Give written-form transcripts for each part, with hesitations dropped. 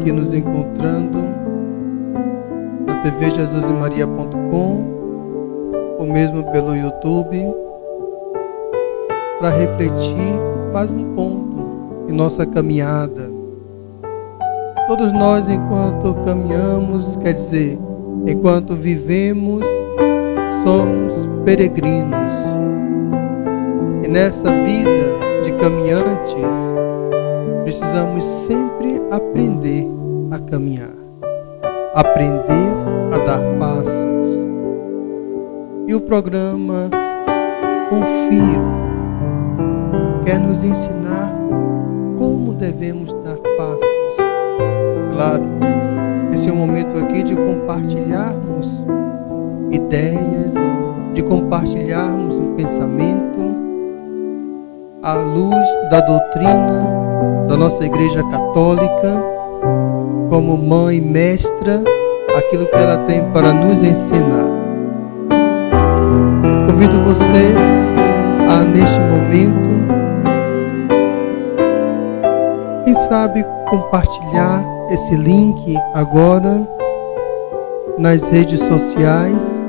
aqui nos encontrando na tvjesusemaria.com ou mesmo pelo YouTube para refletir mais um ponto em nossa caminhada. Todos nós, enquanto caminhamos, quer dizer, enquanto vivemos, somos peregrinos. E nessa vida de caminhantes, precisamos sempre aprender a caminhar, aprender a dar passos. E o programa Confio quer nos ensinar como devemos dar passos. Claro, esse é um momento aqui de compartilharmos ideias, de compartilharmos um pensamento à luz da doutrina da nossa Igreja Católica, como mãe mestra, aquilo que ela tem para nos ensinar. Convido você a, neste momento, quem sabe compartilhar esse link agora nas redes sociais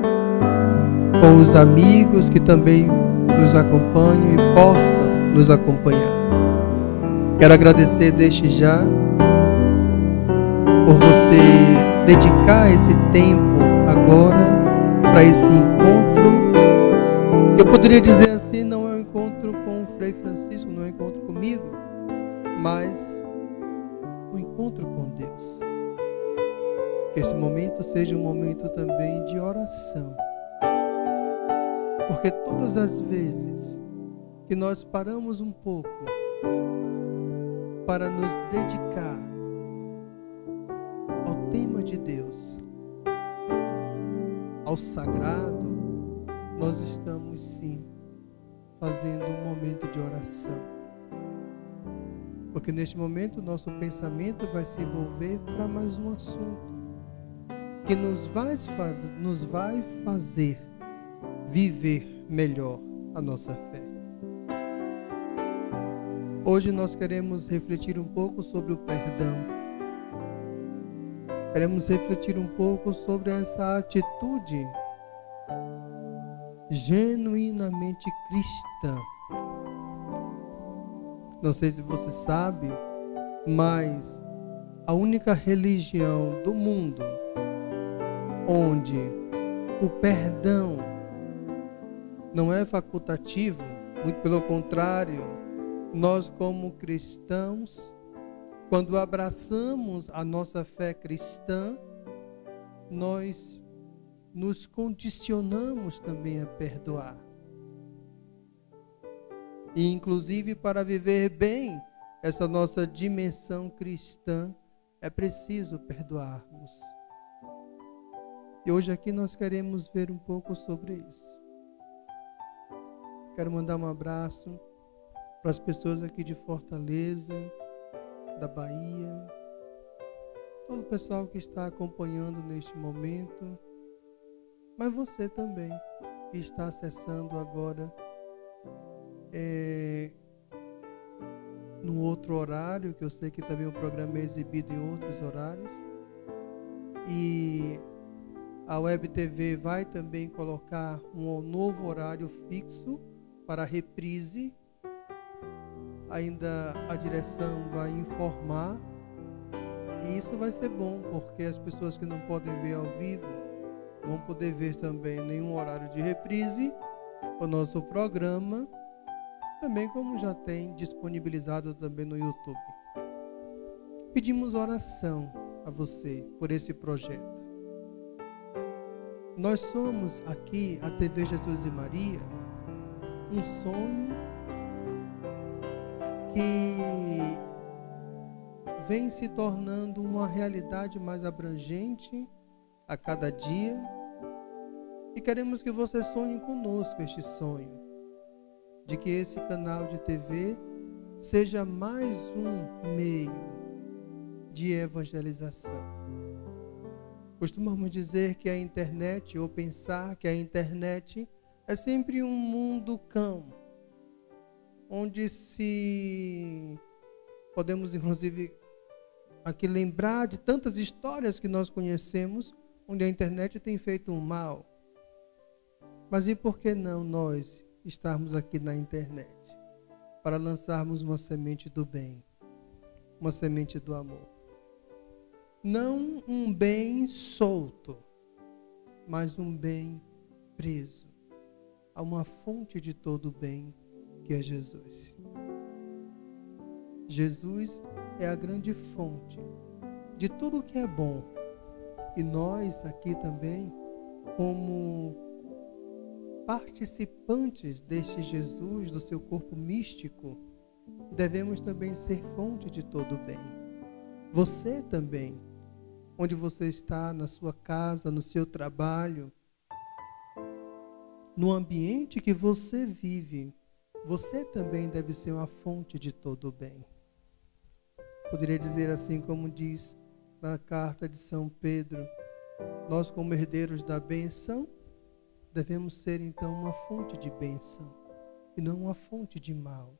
com os amigos que também nos acompanham e possam nos acompanhar. Quero agradecer desde já por você dedicar esse tempo agora para esse encontro. Eu poderia dizer assim, não é um encontro com o Frei Francisco, não é um encontro comigo, mas um encontro com Deus. Que esse momento seja um momento também de oração. Porque todas as vezes que nós paramos um pouco para nos dedicar ao tema de Deus, ao sagrado, nós estamos sim fazendo um momento de oração. Porque neste momento nosso pensamento vai se envolver para mais um assunto que nos vai fazer viver melhor a nossa fé. Hoje nós queremos refletir um pouco sobre o perdão. Queremos refletir um pouco sobre essa atitude genuinamente cristã. Não sei se você sabe, mas a única religião do mundo onde o perdão não é facultativo, muito pelo contrário, nós como cristãos, quando abraçamos a nossa fé cristã, nós nos condicionamos também a perdoar. E inclusive para viver bem essa nossa dimensão cristã, é preciso perdoarmos. E hoje aqui nós queremos ver um pouco sobre isso. Quero mandar um abraço para as pessoas aqui de Fortaleza, da Bahia, todo o pessoal que está acompanhando neste momento, mas você também que está acessando agora no outro horário, que eu sei que também o programa é exibido em outros horários, e a Web TV vai também colocar um novo horário fixo para a reprise. Ainda a direção vai informar, e isso vai ser bom, porque as pessoas que não podem ver ao vivo vão poder ver também nenhum horário de reprise o nosso programa, também como já tem disponibilizado também no YouTube. Pedimos oração a você por esse projeto. Nós somos aqui, a TV Jesus e Maria, um sonho que vem se tornando uma realidade mais abrangente a cada dia, e queremos que você sonhe conosco este sonho de que esse canal de TV seja mais um meio de evangelização. Costumamos dizer que a internet, ou pensar que a internet é sempre um mundo cão, onde podemos inclusive aqui lembrar de tantas histórias que nós conhecemos, onde a internet tem feito um mal. Mas e por que não nós estarmos aqui na internet? Para lançarmos uma semente do bem, uma semente do amor. Não um bem solto, mas um bem preso a uma fonte de todo bem, que é Jesus. Jesus é a grande fonte de tudo que é bom. E nós aqui também, como participantes deste Jesus, do seu corpo místico, devemos também ser fonte de todo bem. Você também, onde você está, na sua casa, no seu trabalho, no ambiente que você vive, você também deve ser uma fonte de todo bem. Poderia dizer assim como diz na carta de São Pedro, nós como herdeiros da bênção, devemos ser então uma fonte de bênção e não uma fonte de mal.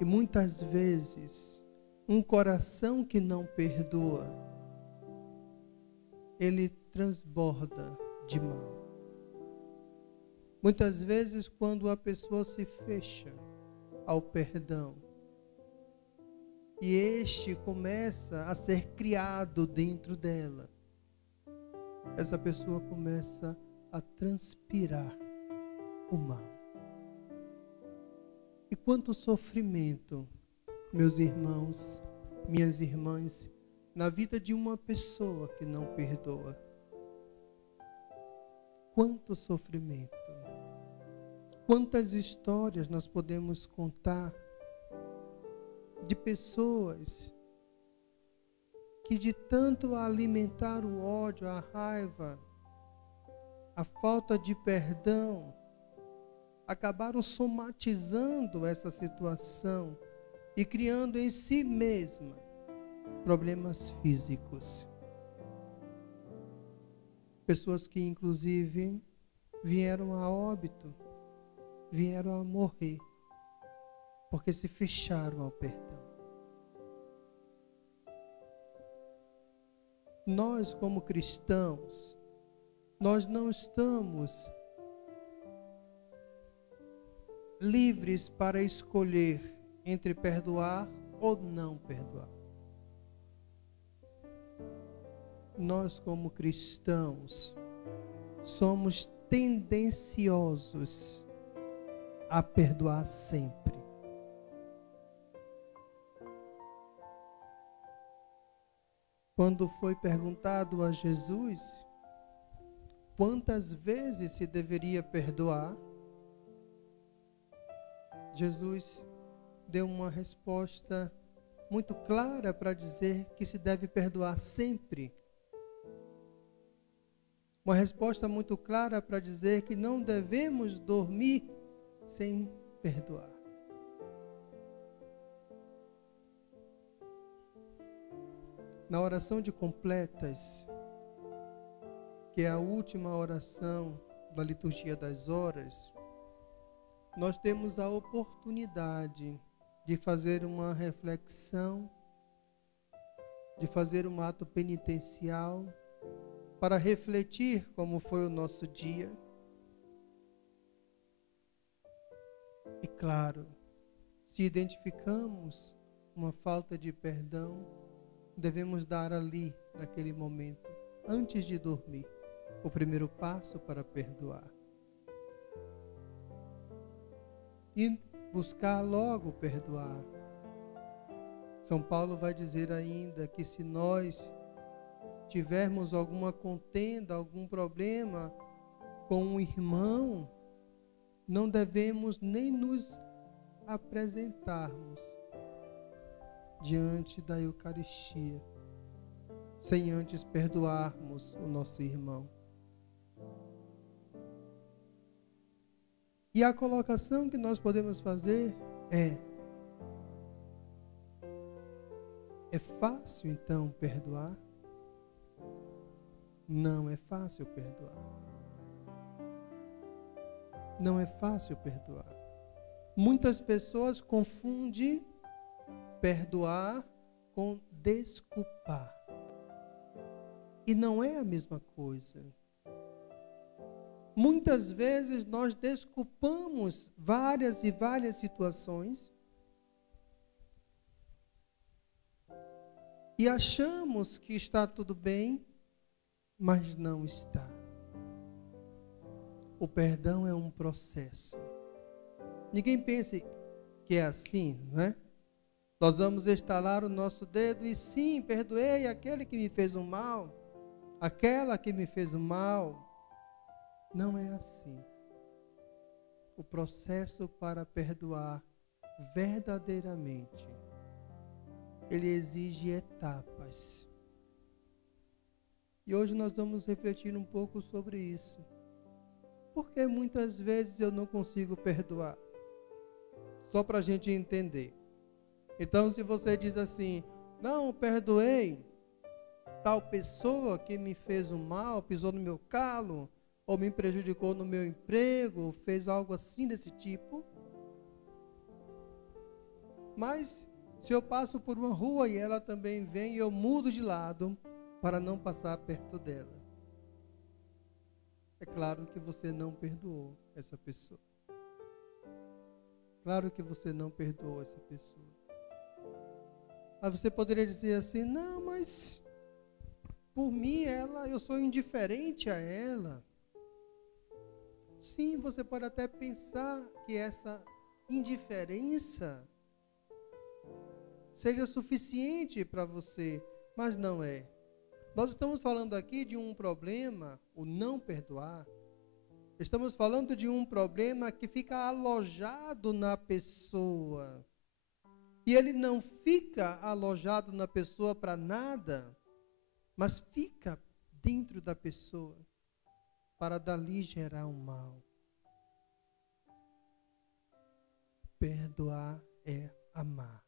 E muitas vezes, um coração que não perdoa, ele transborda de mal. Muitas vezes, quando a pessoa se fecha ao perdão, e este começa a ser criado dentro dela, essa pessoa começa a transpirar o mal. E quanto sofrimento, meus irmãos, minhas irmãs, na vida de uma pessoa que não perdoa. Quanto sofrimento. Quantas histórias nós podemos contar de pessoas que de tanto alimentar o ódio, a raiva, a falta de perdão, acabaram somatizando essa situação e criando em si mesma problemas físicos. Pessoas que inclusive vieram a óbito, vieram a morrer, porque se fecharam ao perdão. Nós, como cristãos, nós não estamos livres para escolher entre perdoar ou não perdoar. Nós, como cristãos, somos tendenciosos a perdoar sempre. Quando foi perguntado a Jesus quantas vezes se deveria perdoar, Jesus deu uma resposta muito clara para dizer que se deve perdoar sempre. Uma resposta muito clara para dizer que não devemos dormir sem perdoar. Na oração de completas, que é a última oração da liturgia das horas, nós temos a oportunidade de fazer uma reflexão, de fazer um ato penitencial, para refletir como foi o nosso dia. E claro, se identificamos uma falta de perdão, devemos dar ali, naquele momento, antes de dormir, o primeiro passo para perdoar. E buscar logo perdoar. São Paulo vai dizer ainda que se nós tivermos alguma contenda, algum problema com um irmão, não devemos nem nos apresentarmos diante da Eucaristia, sem antes perdoarmos o nosso irmão. E a colocação que nós podemos fazer é fácil então perdoar? Não é fácil perdoar. Não é fácil perdoar. Muitas pessoas confundem perdoar com desculpar. E não é a mesma coisa. Muitas vezes nós desculpamos várias e várias situações e achamos que está tudo bem, mas não está. O perdão é um processo. Ninguém pense que é assim, não é? Nós vamos estalar o nosso dedo e sim, perdoei aquele que me fez um mal, aquela que me fez um mal. Não é assim. O processo para perdoar verdadeiramente, ele exige etapas. E hoje nós vamos refletir um pouco sobre isso. Porque muitas vezes eu não consigo perdoar. Só para a gente entender. Então, se você diz assim, não, perdoei tal pessoa que me fez um mal, pisou no meu calo, ou me prejudicou no meu emprego, fez algo assim desse tipo. Mas, se eu passo por uma rua e ela também vem, eu mudo de lado para não passar perto dela. É claro que você não perdoou essa pessoa. Claro que você não perdoou essa pessoa. Aí você poderia dizer assim, não, mas por mim eu sou indiferente a ela. Sim, você pode até pensar que essa indiferença seja suficiente para você, mas não é. Nós estamos falando aqui de um problema, o não perdoar. Estamos falando de um problema que fica alojado na pessoa. E ele não fica alojado na pessoa para nada, mas fica dentro da pessoa para dali gerar um mal. Perdoar é amar.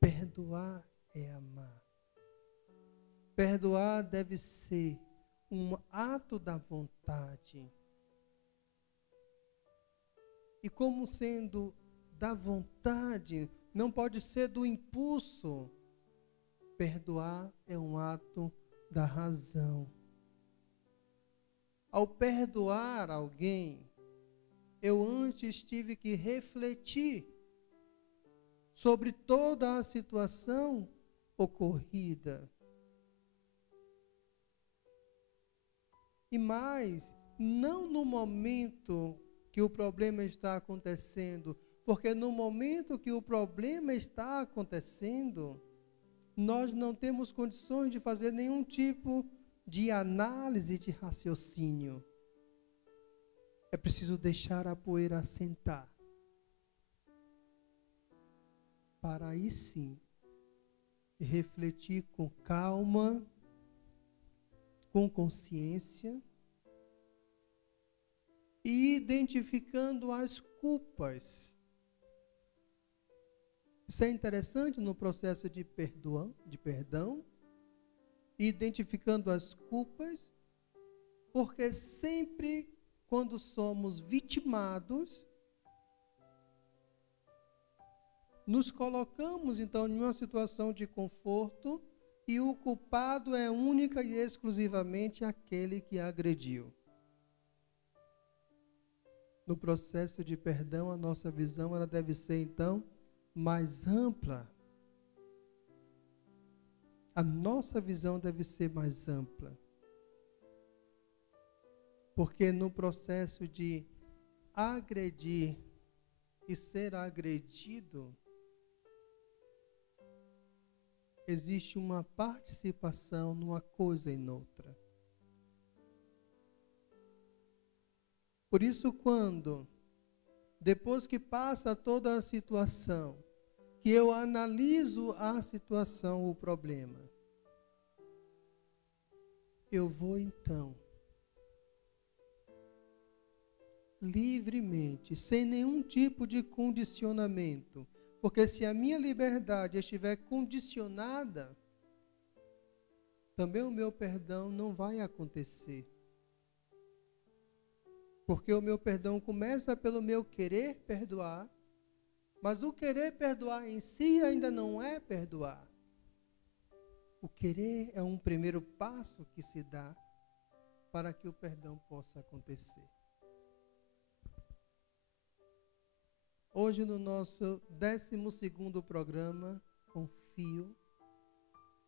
Perdoar é amar. Perdoar deve ser um ato da vontade. E como sendo da vontade, não pode ser do impulso. Perdoar é um ato da razão. Ao perdoar alguém, eu antes tive que refletir sobre toda a situação ocorrida. E mais, não no momento que o problema está acontecendo, porque no momento que o problema está acontecendo, nós não temos condições de fazer nenhum tipo de análise de raciocínio. É preciso deixar a poeira assentar. Para aí sim, refletir com calma, com consciência, e identificando as culpas. Isso é interessante no processo de perdão, identificando as culpas, porque sempre quando somos vitimados, nos colocamos então em uma situação de conforto e o culpado é única e exclusivamente aquele que agrediu. No processo de perdão, a nossa visão ela deve ser então mais ampla. A nossa visão deve ser mais ampla. Porque no processo de agredir e ser agredido, existe uma participação numa coisa e noutra. Por isso, depois que passa toda a situação, que eu analiso a situação, o problema, eu vou então, livremente, sem nenhum tipo de condicionamento, porque se a minha liberdade estiver condicionada, também o meu perdão não vai acontecer. Porque o meu perdão começa pelo meu querer perdoar, Mas o querer perdoar em si ainda não é perdoar. O querer é um primeiro passo que se dá para que o perdão possa acontecer. Hoje, no nosso 12º programa, Confio,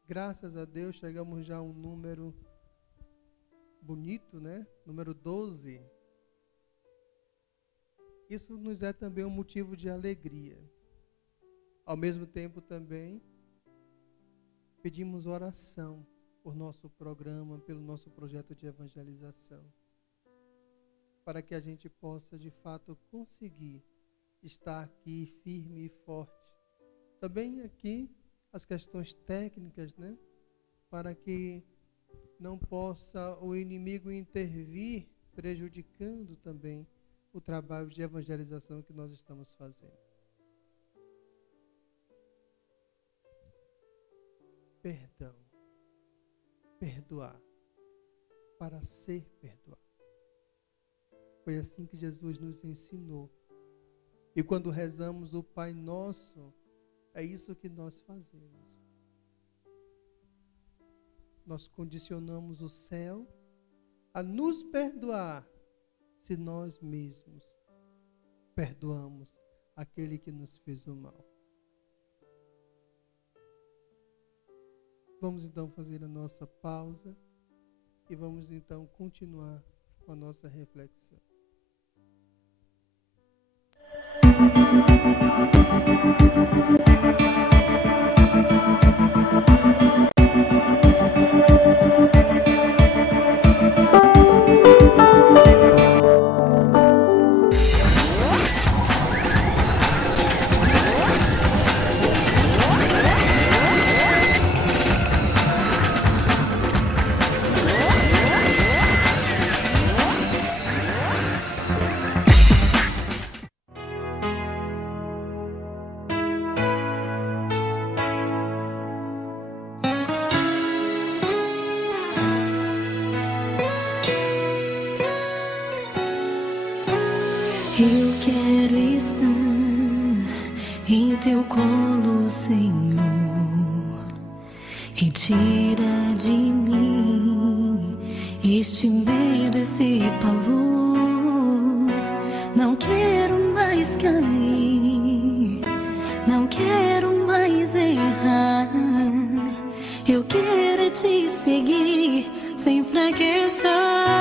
graças a Deus, chegamos já a um número bonito, né? Número 12. Isso nos é também um motivo de alegria. Ao mesmo tempo também, pedimos oração por nosso programa, pelo nosso projeto de evangelização, para que a gente possa, de fato, conseguir estar aqui firme e forte. Também aqui as questões técnicas, né? Para que não possa o inimigo intervir, prejudicando também o trabalho de evangelização que nós estamos fazendo. Perdão. Perdoar. Para ser perdoado. Foi assim que Jesus nos ensinou. E quando rezamos o Pai Nosso, é isso que nós fazemos. Nós condicionamos o céu a nos perdoar se nós mesmos perdoamos aquele que nos fez o mal. Vamos então fazer a nossa pausa e vamos então continuar com a nossa reflexão. Eu quero estar em teu colo, Senhor. Retira de mim este medo, esse pavor. Não quero mais cair, não quero mais errar. Eu quero te seguir sem fraquejar.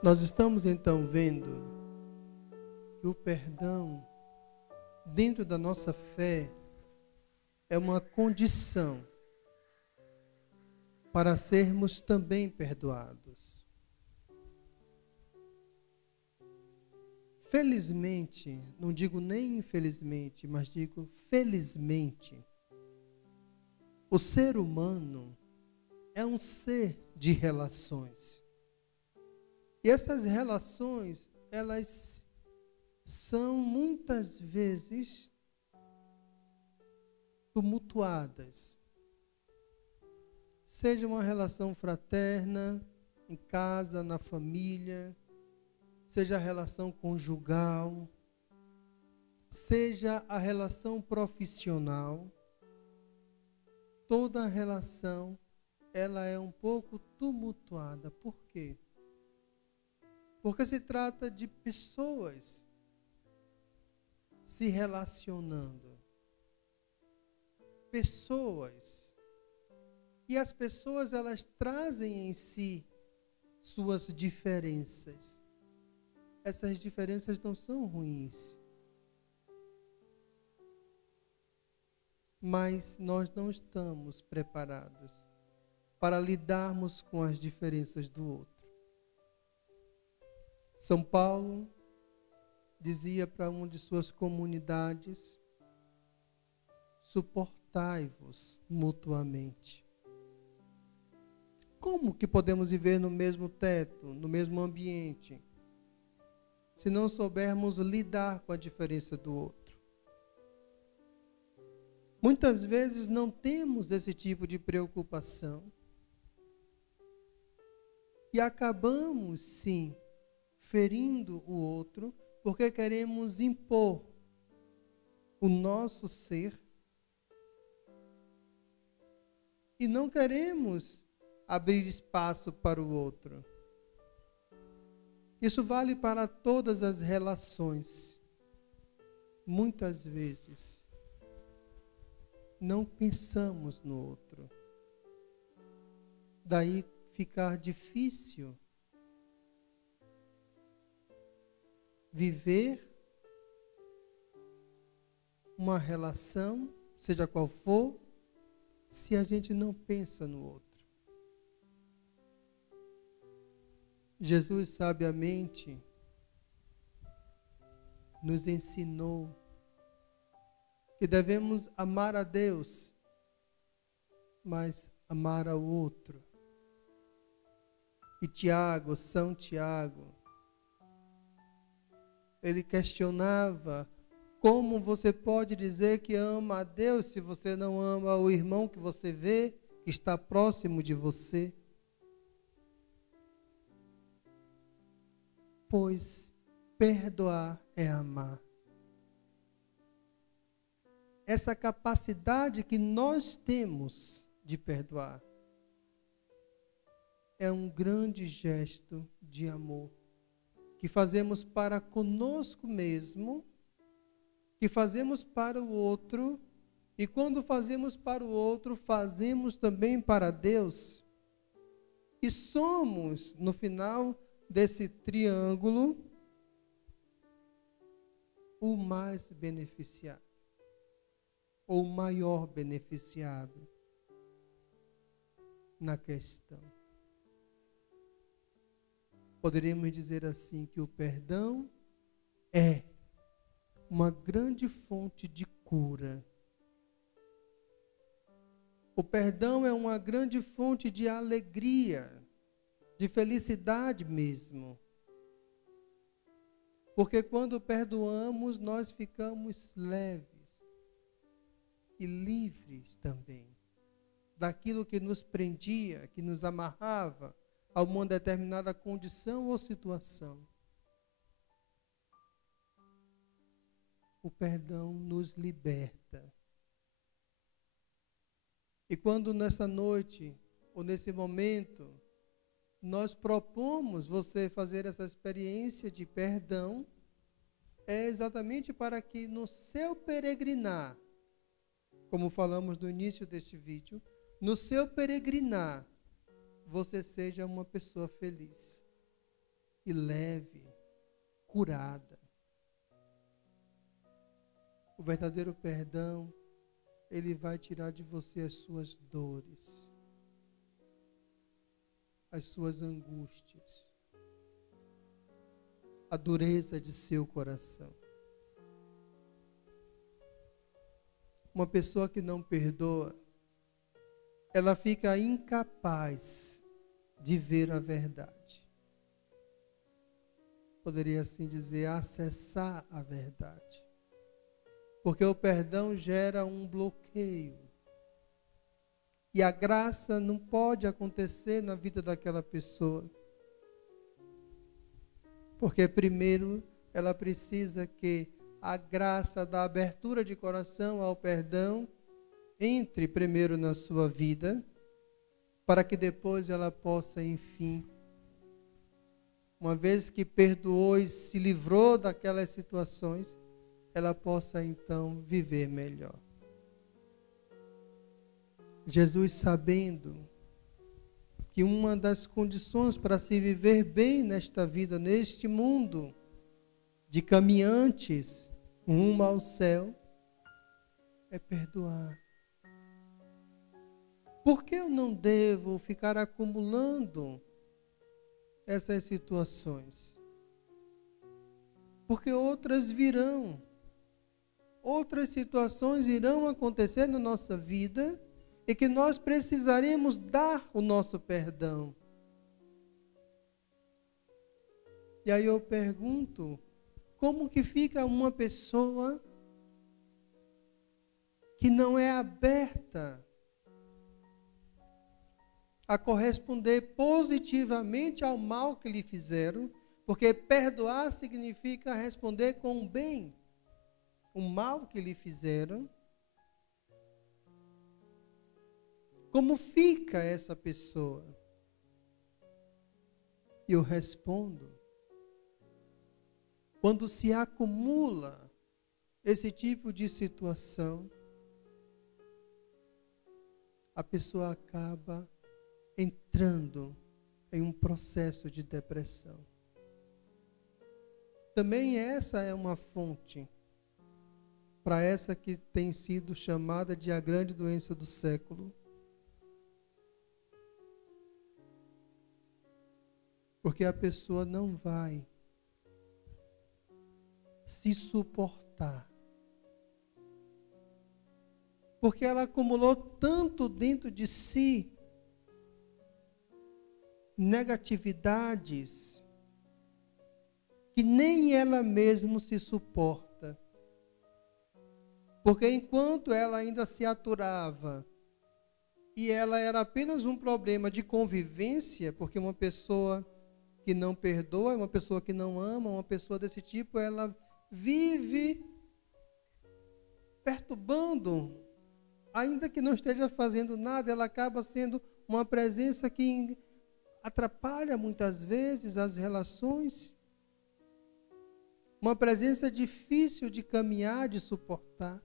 Nós estamos então vendo que o perdão, dentro da nossa fé, é uma condição para sermos também perdoados. Felizmente, não digo nem infelizmente, mas digo felizmente, o ser humano é um ser de relações. E essas relações, elas são muitas vezes tumultuadas. Seja uma relação fraterna, em casa, na família, seja a relação conjugal, seja a relação profissional, toda relação, ela é um pouco tumultuada. Por quê? Porque se trata de pessoas se relacionando. Pessoas. E as pessoas, elas trazem em si suas diferenças. Essas diferenças não são ruins. Mas nós não estamos preparados para lidarmos com as diferenças do outro. São Paulo dizia para uma de suas comunidades: suportai-vos mutuamente. Como que podemos viver no mesmo teto, no mesmo ambiente, se não soubermos lidar com a diferença do outro? Muitas vezes não temos esse tipo de preocupação e acabamos, sim, ferindo o outro, porque queremos impor o nosso ser e não queremos abrir espaço para o outro. Isso vale para todas as relações. Muitas vezes não pensamos no outro. Daí ficar difícil viver uma relação, seja qual for, se a gente não pensa no outro. Jesus sabiamente nos ensinou que devemos amar a Deus, mas amar ao outro. E Tiago, São Tiago, ele questionava: como você pode dizer que ama a Deus se você não ama o irmão que você vê, que está próximo de você? Pois perdoar é amar. Essa capacidade que nós temos de perdoar é um grande gesto de amor que fazemos para conosco mesmo, que fazemos para o outro, e quando fazemos para o outro, fazemos também para Deus. E somos, no final desse triângulo, o mais beneficiado, ou o maior beneficiado na questão. Poderíamos dizer assim que o perdão é uma grande fonte de cura. O perdão é uma grande fonte de alegria, de felicidade mesmo. Porque quando perdoamos, nós ficamos leves e livres também daquilo que nos prendia, que nos amarrava a uma determinada condição ou situação. O perdão nos liberta. E quando nessa noite, ou nesse momento, nós propomos você fazer essa experiência de perdão, é exatamente para que no seu peregrinar, como falamos no início deste vídeo, no seu peregrinar, você seja uma pessoa feliz e leve, curada, O verdadeiro perdão, ele vai tirar de você as suas dores, as suas angústias, a dureza de seu coração. Uma pessoa que não perdoa, ela fica incapaz de ver a verdade. Poderia assim dizer, acessar a verdade. Porque o perdão gera um bloqueio. E a graça não pode acontecer na vida daquela pessoa. Porque primeiro ela precisa que a graça da abertura de coração ao perdão entre primeiro na sua vida, para que depois ela possa, enfim, uma vez que perdoou e se livrou daquelas situações, ela possa então viver melhor. Jesus, sabendo que uma das condições para se viver bem nesta vida, neste mundo de caminhantes rumo ao céu, é perdoar. Por que eu não devo ficar acumulando essas situações? Porque outras virão. Outras situações irão acontecer na nossa vida e que nós precisaremos dar o nosso perdão. E aí eu pergunto, como que fica uma pessoa que não é aberta a corresponder positivamente ao mal que lhe fizeram, porque perdoar significa responder com o bem, o mal que lhe fizeram? Como fica essa pessoa? E eu respondo, quando se acumula esse tipo de situação, a pessoa acaba entrando em um processo de depressão. Também essa é uma fonte para essa que tem sido chamada de a grande doença do século. Porque a pessoa não vai se suportar. Porque ela acumulou tanto dentro de si negatividades que nem ela mesma se suporta. Porque enquanto ela ainda se aturava e ela era apenas um problema de convivência, porque uma pessoa que não perdoa, uma pessoa que não ama, uma pessoa desse tipo, ela vive perturbando, ainda que não esteja fazendo nada, ela acaba sendo uma presença que atrapalha muitas vezes as relações, uma presença difícil de caminhar, de suportar.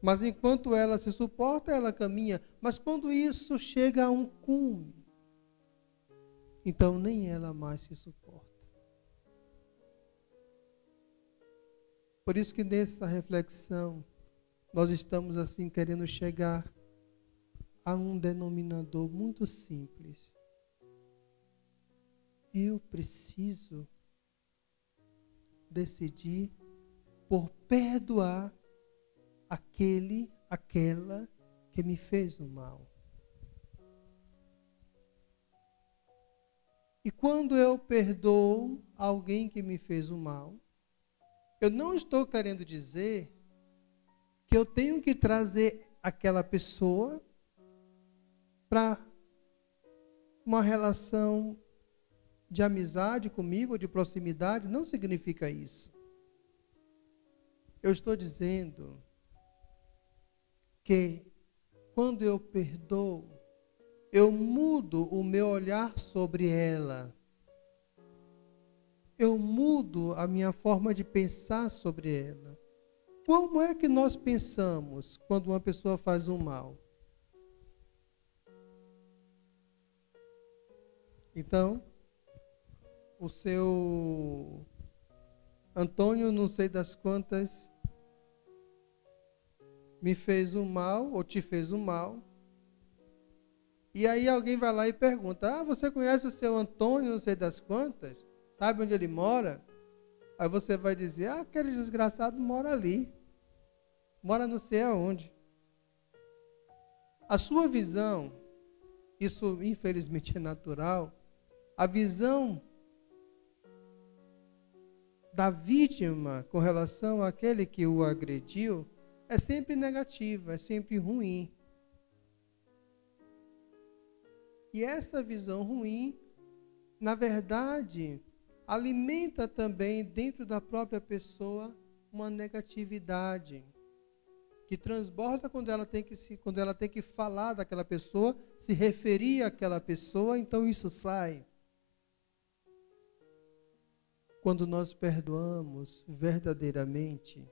Mas enquanto ela se suporta, ela caminha. Mas quando isso chega a um cume, então nem ela mais se suporta. Por isso que nessa reflexão, nós estamos assim querendo chegar a um denominador muito simples. Eu preciso decidir por perdoar aquela que me fez o mal. E quando eu perdoo alguém que me fez o mal, eu não estou querendo dizer que eu tenho que trazer aquela pessoa para uma relação de amizade comigo, ou de proximidade. Não significa isso. Eu estou dizendo que quando eu perdoo, eu mudo o meu olhar sobre ela. Eu mudo a minha forma de pensar sobre ela. Como é que nós pensamos quando uma pessoa faz um mal? Então, o seu Antônio, não sei das quantas me fez um mal, ou te fez um mal. E aí alguém vai lá e pergunta, você conhece o seu Antônio, não sei das quantas? Sabe onde ele mora? Aí você vai dizer, aquele desgraçado mora ali. Mora não sei aonde. A sua visão, isso infelizmente é natural, a visão da vítima com relação àquele que o agrediu é sempre negativa, é sempre ruim. E essa visão ruim, na verdade, alimenta também dentro da própria pessoa uma negatividade que transborda quando ela tem que falar daquela pessoa, se referir àquela pessoa, então isso sai. Quando nós perdoamos verdadeiramente,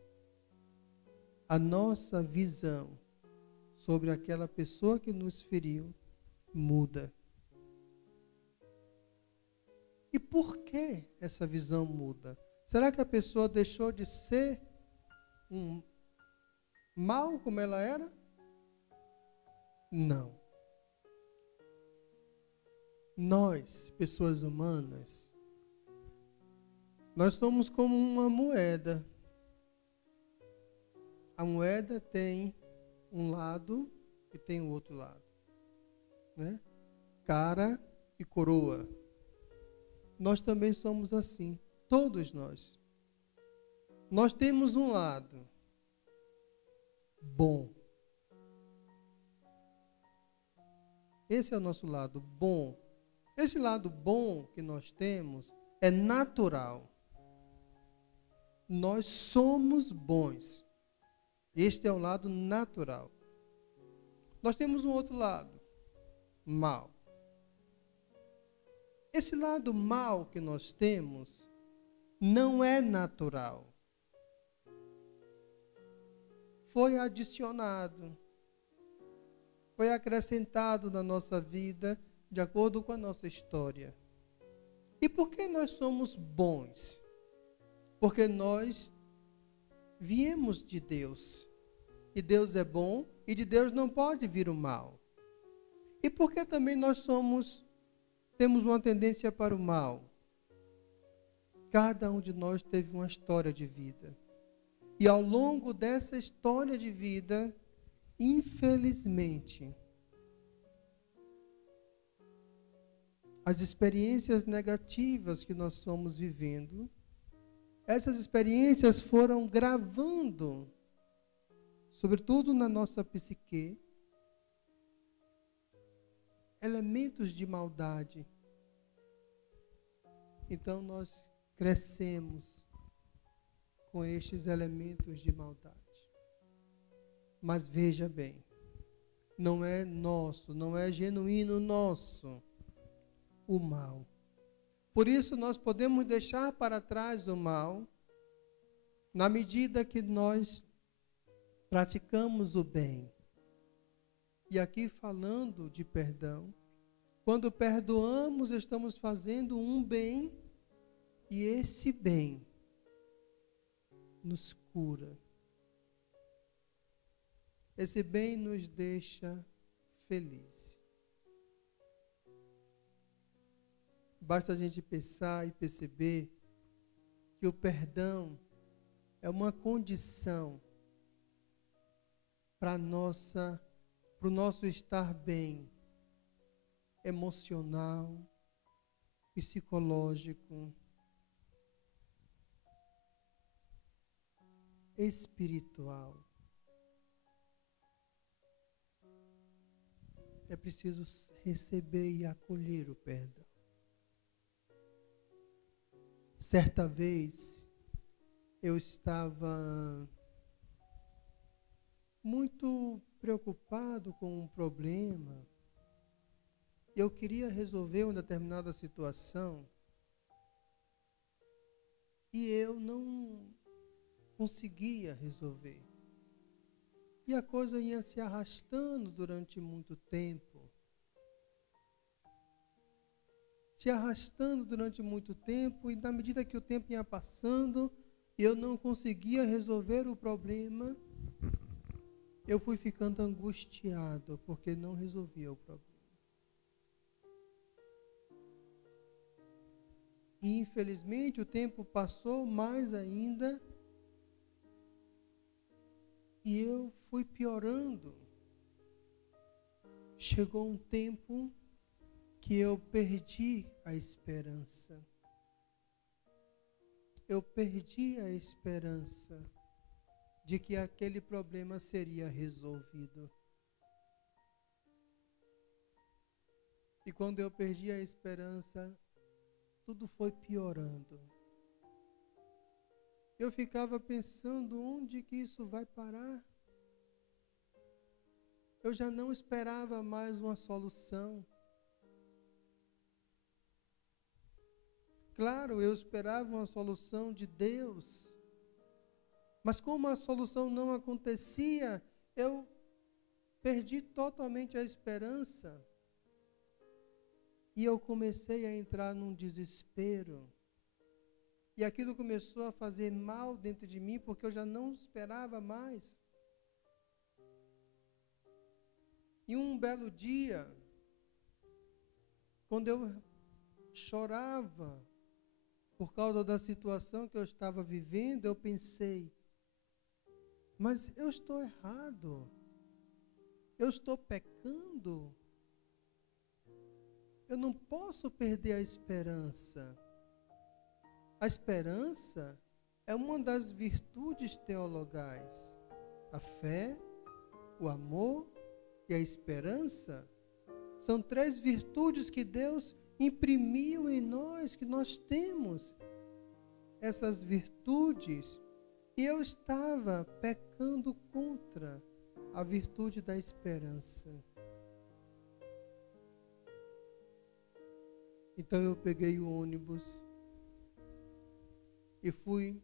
a nossa visão sobre aquela pessoa que nos feriu muda. E por que essa visão muda? Será que a pessoa deixou de ser um mal como ela era? Não. Nós, pessoas humanas, nós somos como uma moeda. A moeda tem um lado e tem o outro lado, né? Cara e coroa. Nós também somos assim, todos nós. Nós temos um lado bom. Esse é o nosso lado bom. Esse lado bom que nós temos é natural. Nós somos bons. Este é o lado natural. Nós temos um outro lado, mal. Esse lado mal que nós temos não é natural. Foi adicionado, foi acrescentado na nossa vida de acordo com a nossa história. E por que nós somos bons? Porque nós viemos de Deus. E Deus é bom e de Deus não pode vir o mal. E por que também nós temos uma tendência para o mal? Cada um de nós teve uma história de vida. E ao longo dessa história de vida, infelizmente, as experiências negativas que nós estamos vivendo, essas experiências foram gravando, sobretudo na nossa psique, elementos de maldade. Então nós crescemos com estes elementos de maldade. Mas veja bem, não é nosso, não é genuíno nosso o mal. Por isso nós podemos deixar para trás o mal na medida que nós praticamos o bem. E aqui falando de perdão, quando perdoamos, estamos fazendo um bem, e esse bem nos cura. Esse bem nos deixa felizes. Basta a gente pensar e perceber que o perdão é uma condição para o nosso estar bem, emocional, psicológico, espiritual. É preciso receber e acolher o perdão. Certa vez, eu estava muito preocupado com um problema. Eu queria resolver uma determinada situação e eu não conseguia resolver. E a coisa ia se arrastando durante muito tempo. Se arrastando durante muito tempo, e na medida que o tempo ia passando, eu não conseguia resolver o problema. eu fui ficando angustiado porque não resolvia o problema. E infelizmente o tempo passou mais ainda e eu fui piorando. Chegou um tempo que eu perdi a esperança. Eu perdi a esperança de que aquele problema seria resolvido. E quando eu perdi a esperança, tudo foi piorando. Eu ficava pensando onde que isso vai parar. Eu já não esperava mais uma solução. Claro, eu esperava uma solução de Deus. Mas como a solução não acontecia, eu perdi totalmente a esperança. E eu comecei a entrar num desespero. E aquilo começou a fazer mal dentro de mim, porque eu já não esperava mais. E um belo dia, quando eu chorava por causa da situação que eu estava vivendo, eu pensei, mas eu estou errado, eu estou pecando, eu não posso perder a esperança. A esperança é uma das virtudes teologais. A fé, o amor e a esperança são 3 virtudes que Deus imprimiu em nós, que nós temos essas virtudes. E eu estava pecando contra a virtude da esperança. Então eu peguei o ônibus e fui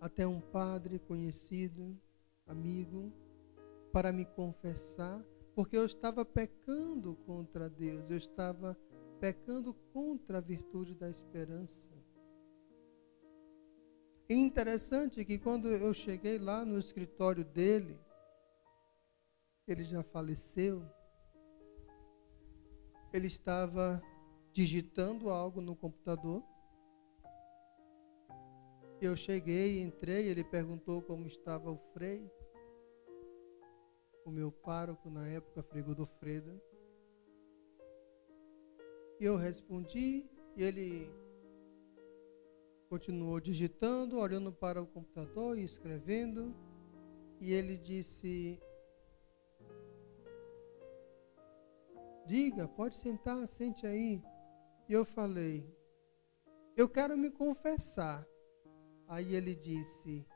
até um padre conhecido, amigo, para me confessar, porque eu estava pecando contra Deus, eu estava pecando contra a virtude da esperança. E interessante que quando eu cheguei lá no escritório dele, ele já faleceu, ele estava digitando algo no computador. Eu cheguei, entrei, ele perguntou como estava o Frei, o meu pároco na época, Frei Godofredo. E eu respondi, e ele continuou digitando, olhando para o computador e escrevendo. E ele disse, diga, pode sentar, sente aí. E eu falei, eu quero me confessar. Aí ele disse,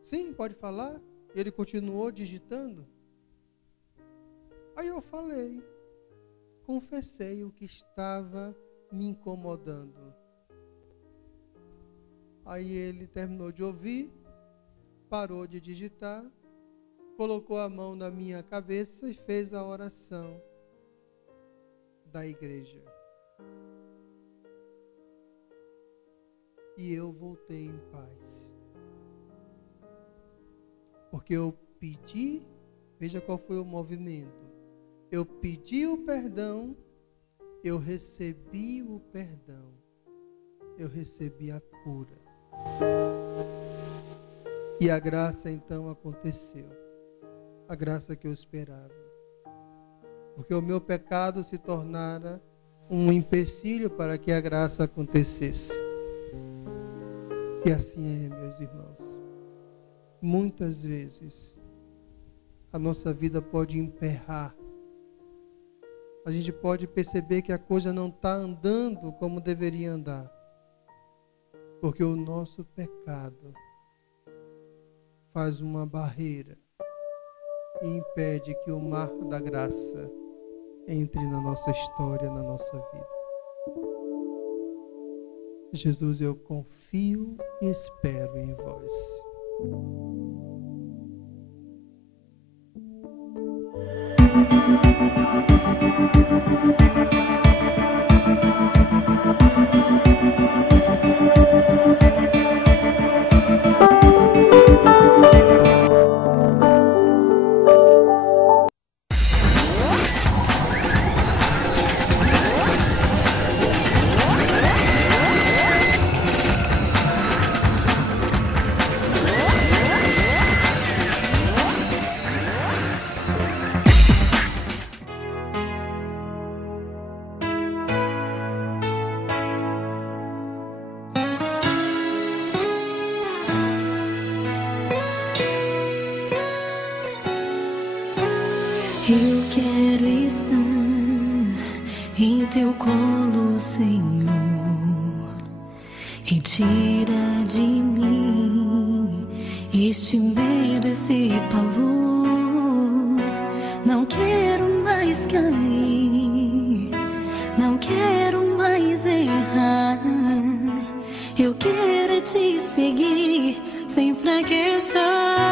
sim, pode falar. E ele continuou digitando. Aí eu falei, confessei o que estava me incomodando. Aí ele terminou de ouvir, parou de digitar, colocou a mão na minha cabeça e fez a oração da igreja. E eu voltei em paz. Porque eu pedi, veja qual foi o movimento. Eu pedi o perdão, eu recebi o perdão, eu recebi a cura. E a graça então aconteceu, a graça que eu esperava. Porque o meu pecado se tornara um empecilho para que a graça acontecesse. E assim é, meus irmãos. Muitas vezes a nossa vida pode emperrar. A gente pode perceber que a coisa não está andando como deveria andar. Porque o nosso pecado faz uma barreira e impede que o mar da graça entre na nossa história, na nossa vida. Jesus, eu confio e espero em vós. Eu quero estar em teu colo, Senhor. Retira de mim este medo, esse pavor. Não quero mais cair, não quero mais errar. Eu quero te seguir sem fraquejar.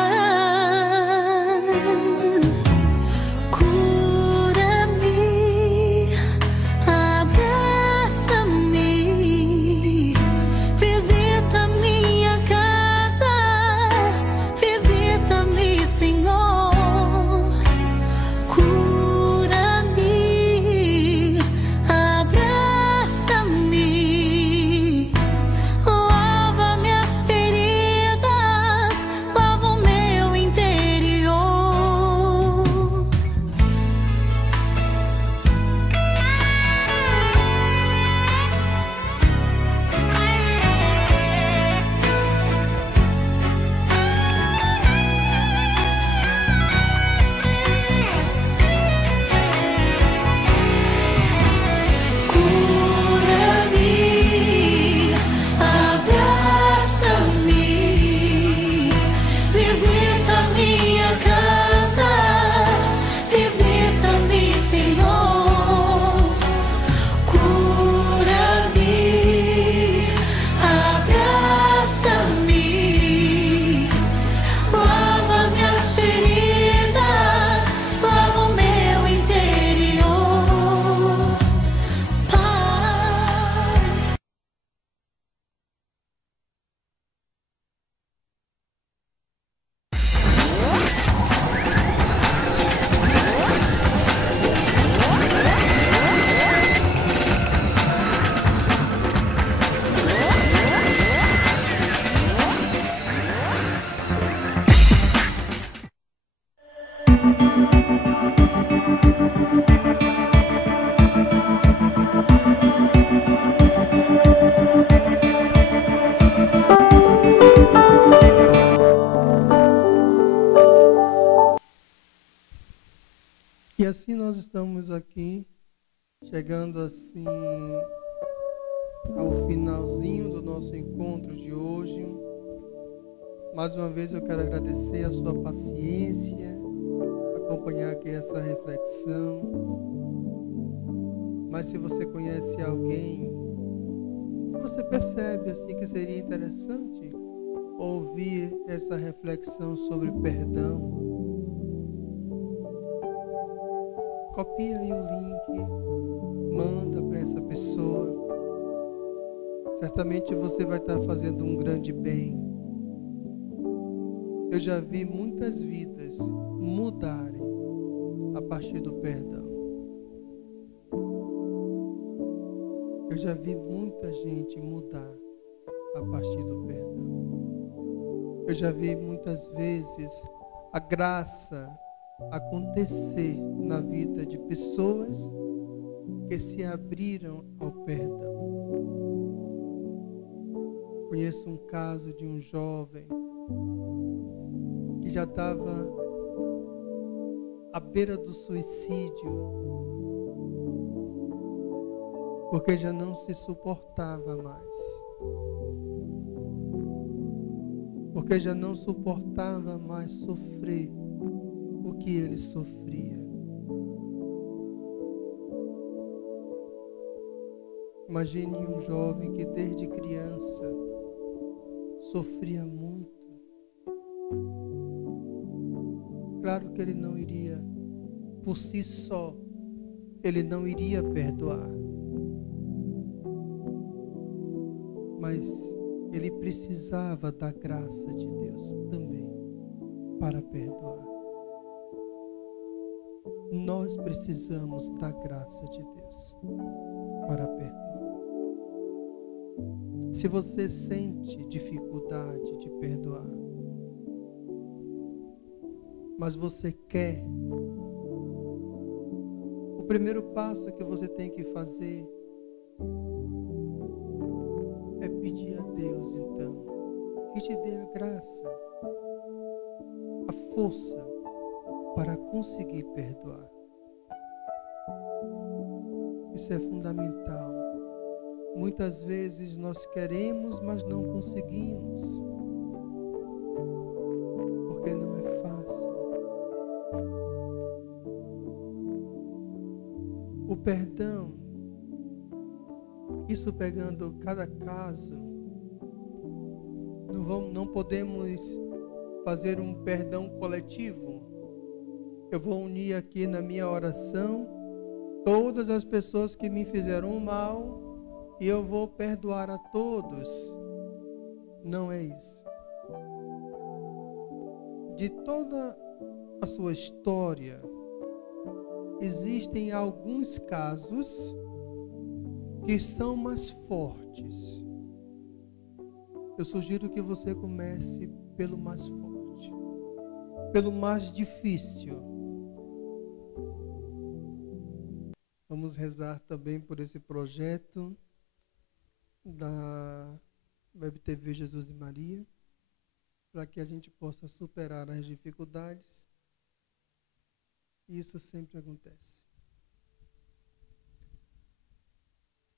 E assim nós estamos aqui, chegando assim ao finalzinho do nosso encontro de hoje. Mais uma vez eu quero agradecer a sua paciência, acompanhar aqui essa reflexão. Mas se você conhece alguém, você percebe assim que seria interessante ouvir essa reflexão sobre perdão, copia aí o link, manda para essa pessoa. Certamente você vai estar fazendo um grande bem. Eu já vi muitas vidas mudarem a partir do perdão. Eu já vi muita gente mudar a partir do perdão. Eu já vi muitas vezes a graça acontecer na vida de pessoas que se abriram ao perdão. Conheço um caso de um jovem que já estava à beira do suicídio, porque já não se suportava mais. Porque já não suportava mais sofrer o que ele sofria. Imagine um jovem que desde criança sofria muito. Claro que ele não iria, por si só, ele não iria perdoar. Mas ele precisava da graça de Deus também para perdoar. Nós precisamos da graça de Deus para perdoar. Se você sente dificuldade de perdoar, mas você quer, o primeiro passo que você tem que fazer é pedir a Deus, então, que te dê a graça, a força para conseguir perdoar. Isso é fundamental. Muitas vezes nós queremos, mas não conseguimos. Porque não é fácil. O perdão, isso pegando cada caso, não podemos fazer um perdão coletivo. Eu vou unir aqui na minha oração todas as pessoas que me fizeram mal e eu vou perdoar a todos. Não é isso. De toda a sua história, existem alguns casos que são mais fortes. Eu sugiro que você comece pelo mais forte, pelo mais difícil. Vamos rezar também por esse projeto da Web TV Jesus e Maria, para que a gente possa superar as dificuldades. Isso sempre acontece.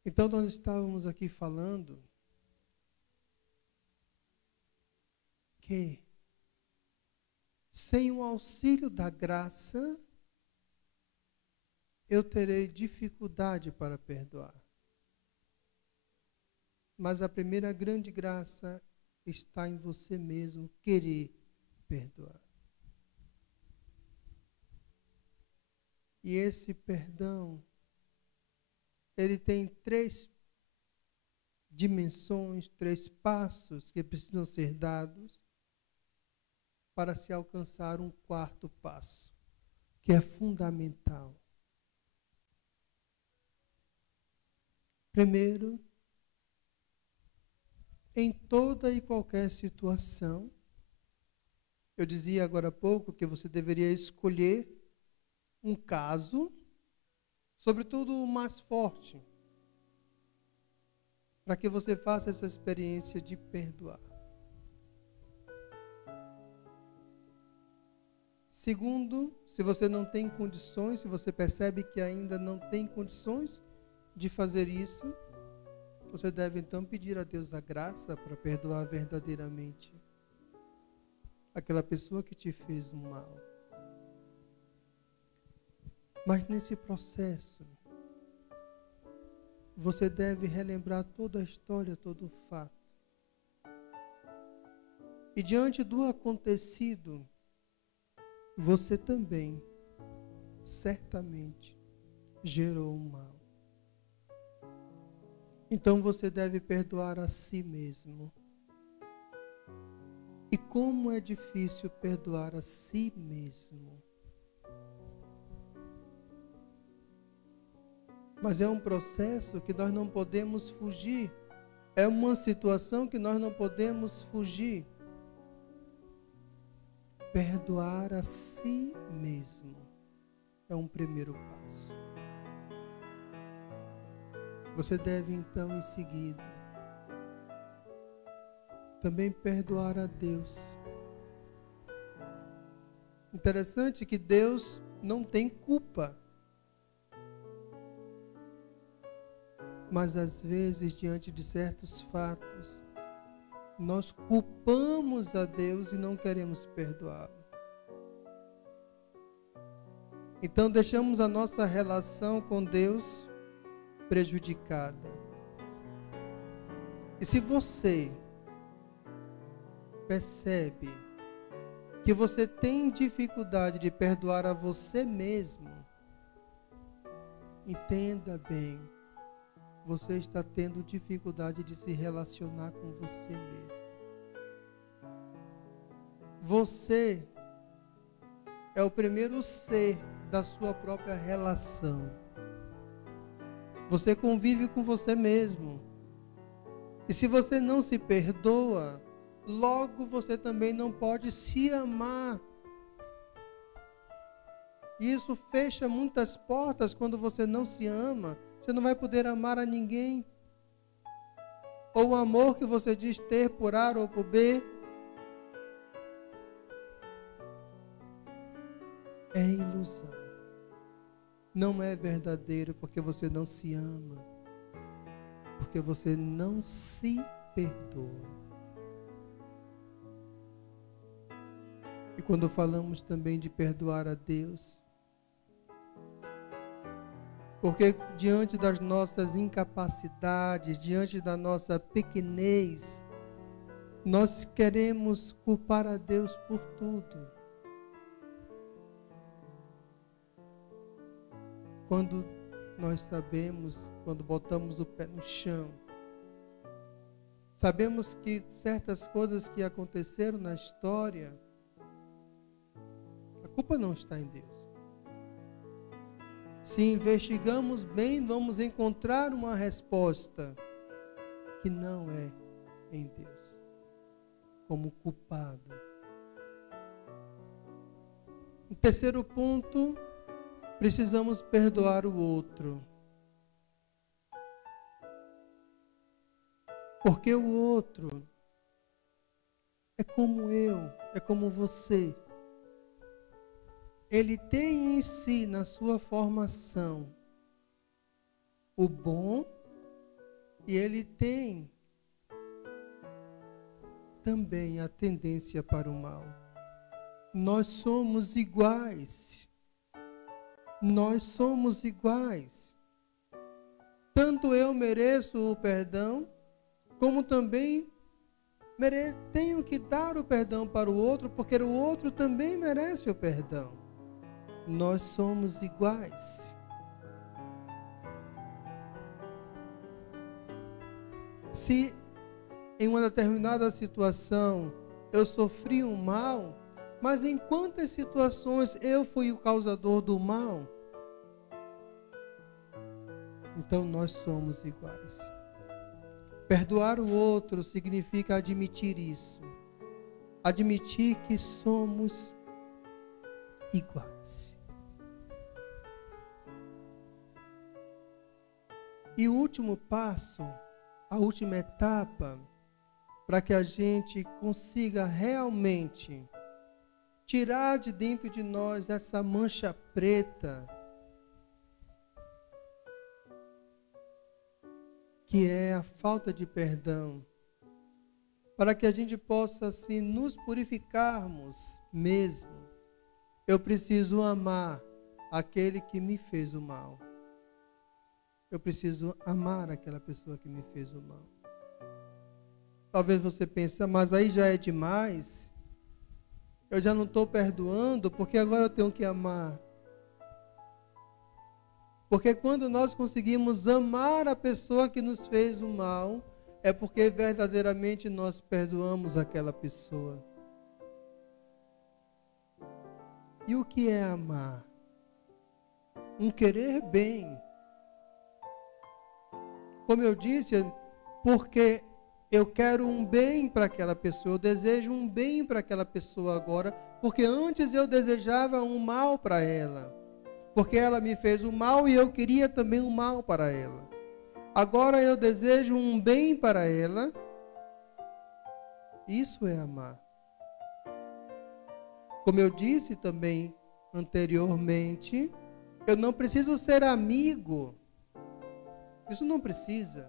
Então, nós estávamos aqui falando que, sem o auxílio da graça, eu terei dificuldade para perdoar. Mas a primeira grande graça está em você mesmo querer perdoar. E esse perdão, ele tem 3 dimensões, 3 passos que precisam ser dados para se alcançar um 4º passo, que é fundamental. Primeiro, em toda e qualquer situação, eu dizia agora há pouco que você deveria escolher um caso, sobretudo o mais forte, para que você faça essa experiência de perdoar. Segundo, se você não tem condições, se você percebe que ainda não tem condições de fazer isso, você deve então pedir a Deus a graça para perdoar verdadeiramente aquela pessoa que te fez um mal. Mas nesse processo, você deve relembrar toda a história, todo o fato. E diante do acontecido, você também, certamente, gerou um mal. Então você deve perdoar a si mesmo. E como é difícil perdoar a si mesmo. Mas é um processo que nós não podemos fugir. É uma situação que nós não podemos fugir. Perdoar a si mesmo é um primeiro passo. Você deve então, em seguida, também perdoar a Deus. Interessante que Deus não tem culpa. Mas às vezes, diante de certos fatos, nós culpamos a Deus e não queremos perdoá-lo. Então deixamos a nossa relação com Deus prejudicada. E se você percebe que você tem dificuldade de perdoar a você mesmo, entenda bem, você está tendo dificuldade de se relacionar com você mesmo. Você é o primeiro ser da sua própria relação. Você convive com você mesmo. E se você não se perdoa, logo você também não pode se amar. Isso fecha muitas portas quando você não se ama. Você não vai poder amar a ninguém. Ou o amor que você diz ter por A ou por B. é ilusão. Não é verdadeiro, porque você não se ama, porque você não se perdoa. E quando falamos também de perdoar a Deus, porque diante das nossas incapacidades, diante da nossa pequenez, nós queremos culpar a Deus por tudo. Quando nós sabemos, quando botamos o pé no chão, sabemos que certas coisas que aconteceram na história, a culpa não está em Deus. Se investigamos bem, vamos encontrar uma resposta que não é em Deus, como culpado. O terceiro ponto, precisamos perdoar o outro. Porque o outro é como eu, é como você. Ele tem em si, na sua formação, o bom, e ele tem também a tendência para o mal. Nós somos iguais. Nós somos iguais. Tanto eu mereço o perdão, como também tenho que dar o perdão para o outro, porque o outro também merece o perdão. Nós somos iguais. Se em uma determinada situação eu sofri um mal, mas em quantas situações eu fui o causador do mal? Então nós somos iguais. Perdoar o outro significa admitir isso. Admitir que somos iguais. E o último passo, a última etapa, para que a gente consiga realmente tirar de dentro de nós essa mancha preta, que é a falta de perdão, para que a gente possa assim nos purificarmos mesmo. Eu preciso amar aquele que me fez o mal. Eu preciso amar aquela pessoa que me fez o mal. Talvez você pense, mas aí já é demais. Eu já não estou perdoando, porque agora eu tenho que amar. Porque quando nós conseguimos amar a pessoa que nos fez o mal, é porque verdadeiramente nós perdoamos aquela pessoa. E o que é amar? Um querer bem. Como eu disse, porque eu quero um bem para aquela pessoa, eu desejo um bem para aquela pessoa agora, porque antes eu desejava um mal para ela, porque ela me fez o mal e eu queria também um mal para ela. Agora eu desejo um bem para ela. Isso é amar. Como eu disse também anteriormente, eu não preciso ser amigo. Isso não precisa.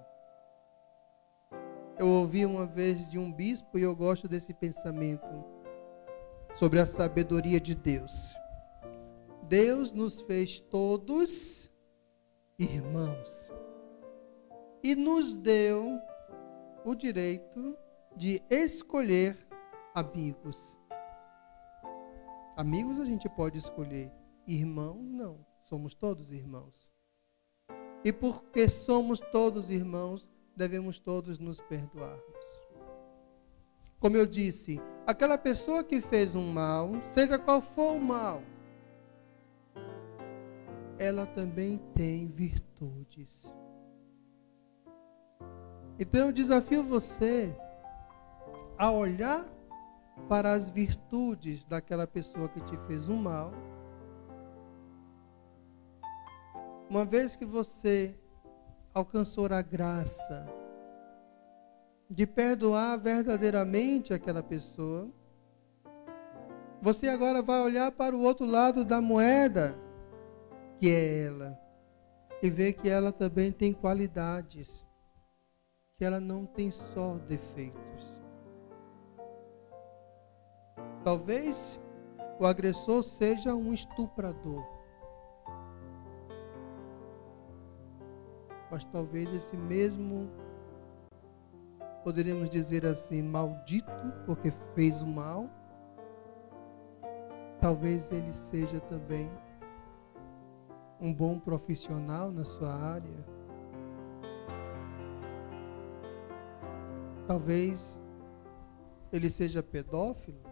Eu ouvi uma vez de um bispo e eu gosto desse pensamento sobre a sabedoria de Deus. Deus nos fez todos irmãos e nos deu o direito de escolher amigos. Amigos a gente pode escolher, irmão não, somos todos irmãos. E porque somos todos irmãos, devemos todos nos perdoarmos. Como eu disse, aquela pessoa que fez um mal, seja qual for o mal, ela também tem virtudes. Então eu desafio você a olhar para as virtudes daquela pessoa que te fez um mal. Uma vez que você alcançou a graça de perdoar verdadeiramente aquela pessoa, Você agora vai olhar para o outro lado da moeda, que é ela, e ver que ela também tem qualidades, que ela não tem só defeitos. Talvez o agressor seja um estuprador, mas talvez esse mesmo, poderíamos dizer assim, maldito, porque fez o mal, talvez ele seja também um bom profissional na sua área. Talvez ele seja pedófilo,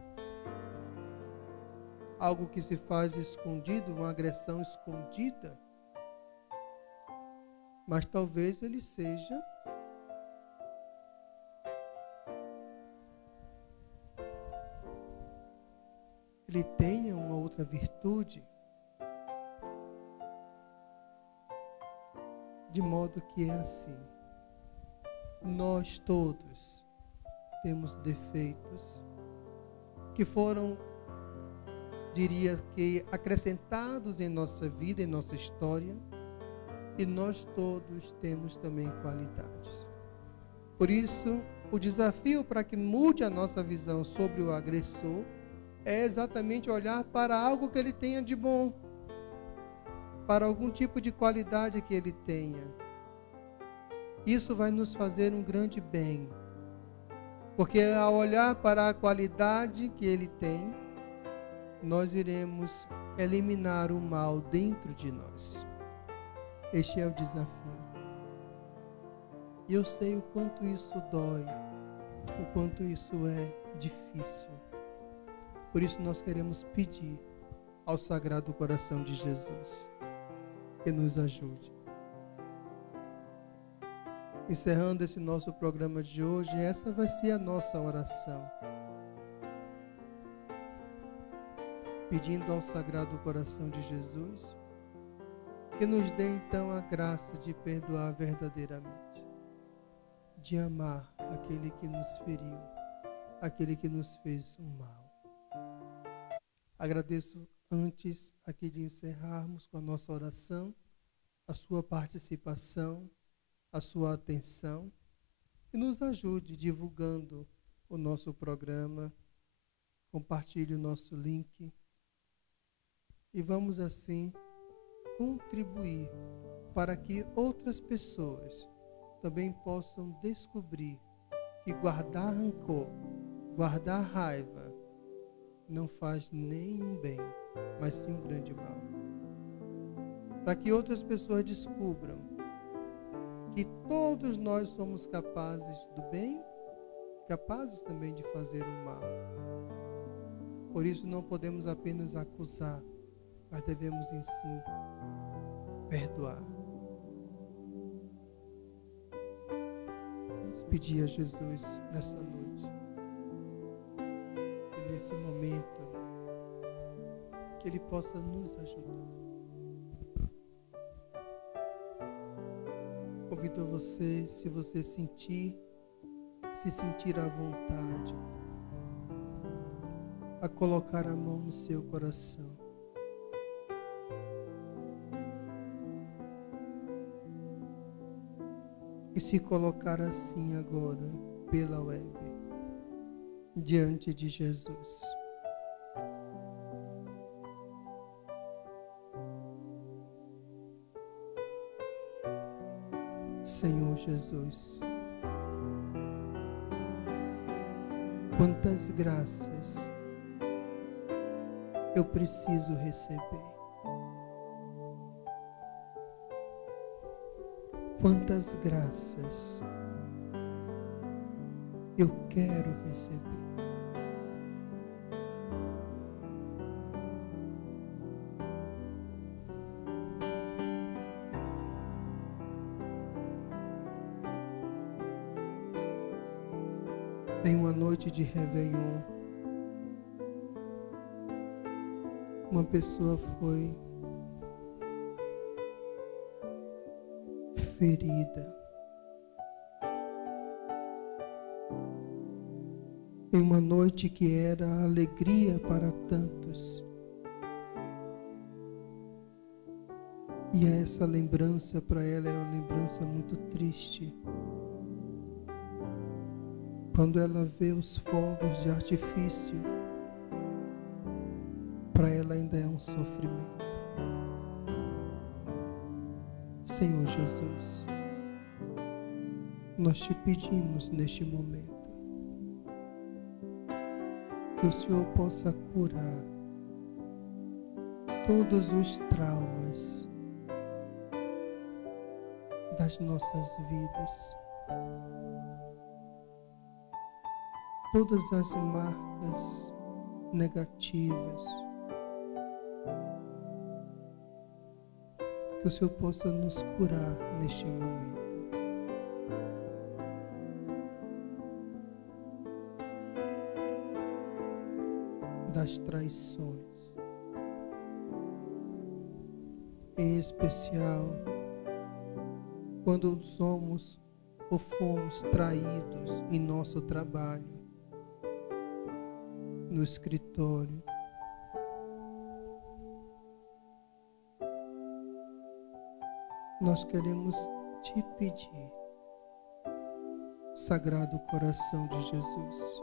algo que se faz escondido, uma agressão escondida. Mas talvez ele seja ele tenha uma outra virtude, de modo que é assim. Nós todos temos defeitos que foram, diria que, acrescentados em nossa vida, em nossa história, e nós todos temos também qualidades. Por isso, o desafio para que mude a nossa visão sobre o agressor é exatamente olhar para algo que ele tenha de bom, para algum tipo de qualidade que ele tenha. Isso vai nos fazer um grande bem, porque ao olhar para a qualidade que ele tem, nós iremos eliminar o mal dentro de nós. Este é o desafio. E eu sei o quanto isso dói, o quanto isso é difícil. Por isso nós queremos pedir ao Sagrado Coração de Jesus que nos ajude. Encerrando esse nosso programa de hoje, essa vai ser a nossa oração. Pedindo ao Sagrado Coração de Jesus que nos dê então a graça de perdoar verdadeiramente, de amar aquele que nos feriu, aquele que nos fez o mal. Agradeço antes aqui de encerrarmos com a nossa oração, a sua participação, a sua atenção, e nos ajude divulgando o nosso programa, compartilhe o nosso link, e vamos assim contribuir para que outras pessoas também possam descobrir que guardar rancor, guardar raiva, não faz nenhum bem, mas sim um grande mal. Para que outras pessoas descubram que todos nós somos capazes do bem, capazes também de fazer o mal. Por isso não podemos apenas acusar, mas devemos em si perdoar. Vamos pedir a Jesus nessa noite, e nesse momento, que Ele possa nos ajudar. Convido você, se você se sentir à vontade, a colocar a mão no seu coração. E se colocar assim agora, pela web, diante de Jesus. Senhor Jesus, quantas graças eu preciso receber. Quantas graças eu quero receber. Em uma noite de Réveillon, uma pessoa foi ferida. em uma noite que era alegria para tantos. E essa lembrança para ela é uma lembrança muito triste. Quando ela vê os fogos de artifício, para ela ainda é um sofrimento. Senhor Jesus, nós te pedimos neste momento que o Senhor possa curar todos os traumas das nossas vidas, todas as marcas negativas, que o Senhor possa nos curar neste momento. Das traições, em especial quando somos ou fomos traídos em nosso trabalho, no escritório. Nós queremos te pedir, Sagrado Coração de Jesus,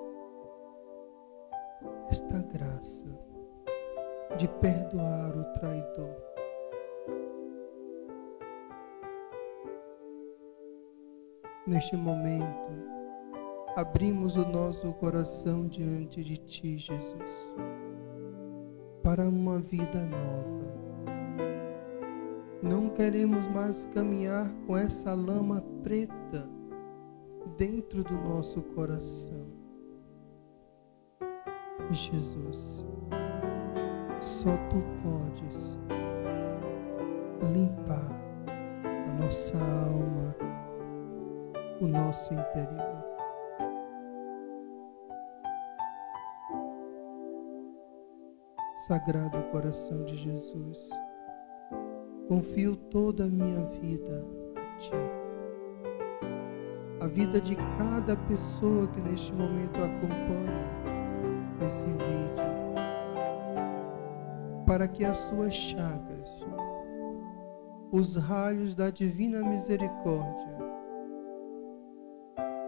esta graça de perdoar o traidor. Neste momento, abrimos o nosso coração diante de Ti, Jesus, para uma vida nova. Não queremos mais caminhar com essa lama preta dentro do nosso coração. Jesus, só Tu podes limpar a nossa alma, o nosso interior. Sagrado Coração de Jesus, confio toda a minha vida a Ti. A vida de cada pessoa que neste momento acompanha esse vídeo, para que as suas chagas, os raios da divina misericórdia,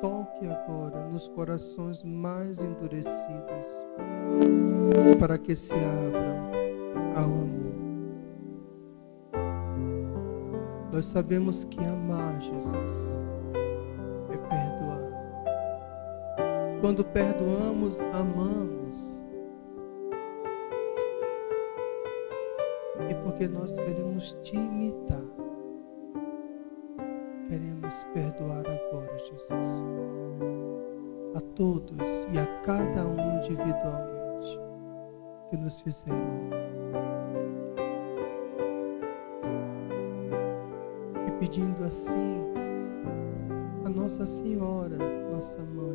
toque agora nos corações mais endurecidos, para que se abram ao amor. Nós sabemos que amar, Jesus, é perdoar. Quando perdoamos, amamos. E porque nós queremos te imitar, queremos perdoar agora, Jesus, a todos e a cada um individualmente que nos fizeram mal. E pedindo assim a Nossa Senhora, nossa Mãe,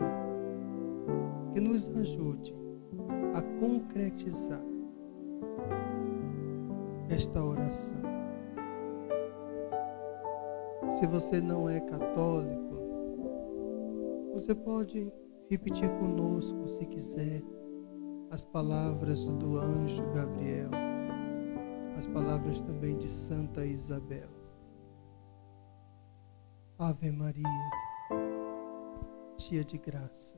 que nos ajude a concretizar esta oração. Se você não é católico, você pode repetir conosco, se quiser, as palavras do anjo Gabriel, as palavras também de Santa Isabel. Ave Maria, cheia de graça,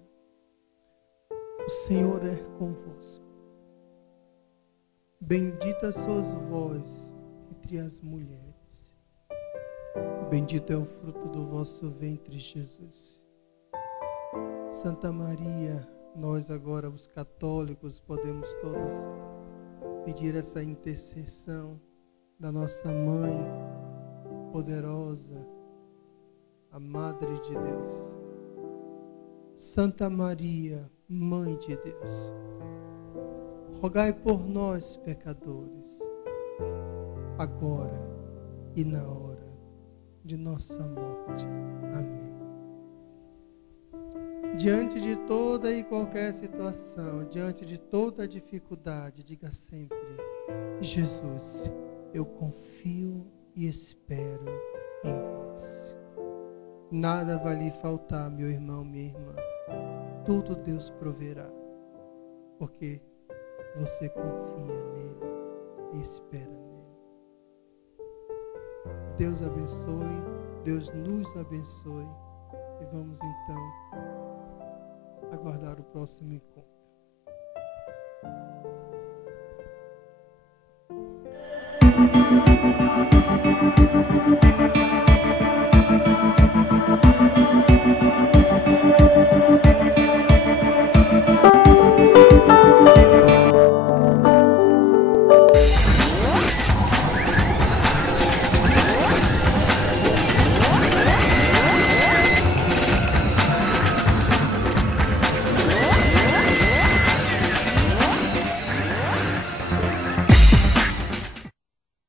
o Senhor é convosco. Bendita sois vós entre as mulheres, bendito é o fruto do vosso ventre, Jesus. Santa Maria, nós agora, os católicos, podemos todos pedir essa intercessão da nossa Mãe poderosa, a Madre de Deus. Santa Maria, Mãe de Deus, rogai por nós, pecadores, agora e na hora de nossa morte. Amém. Diante de toda e qualquer situação, diante de toda dificuldade, diga sempre: Jesus, eu confio e espero em vós. Nada vai lhe faltar, meu irmão, minha irmã. tudo Deus proverá, porque você confia nele e espera nele. Deus abençoe, Deus nos abençoe, e vamos então aguardar o próximo encontro.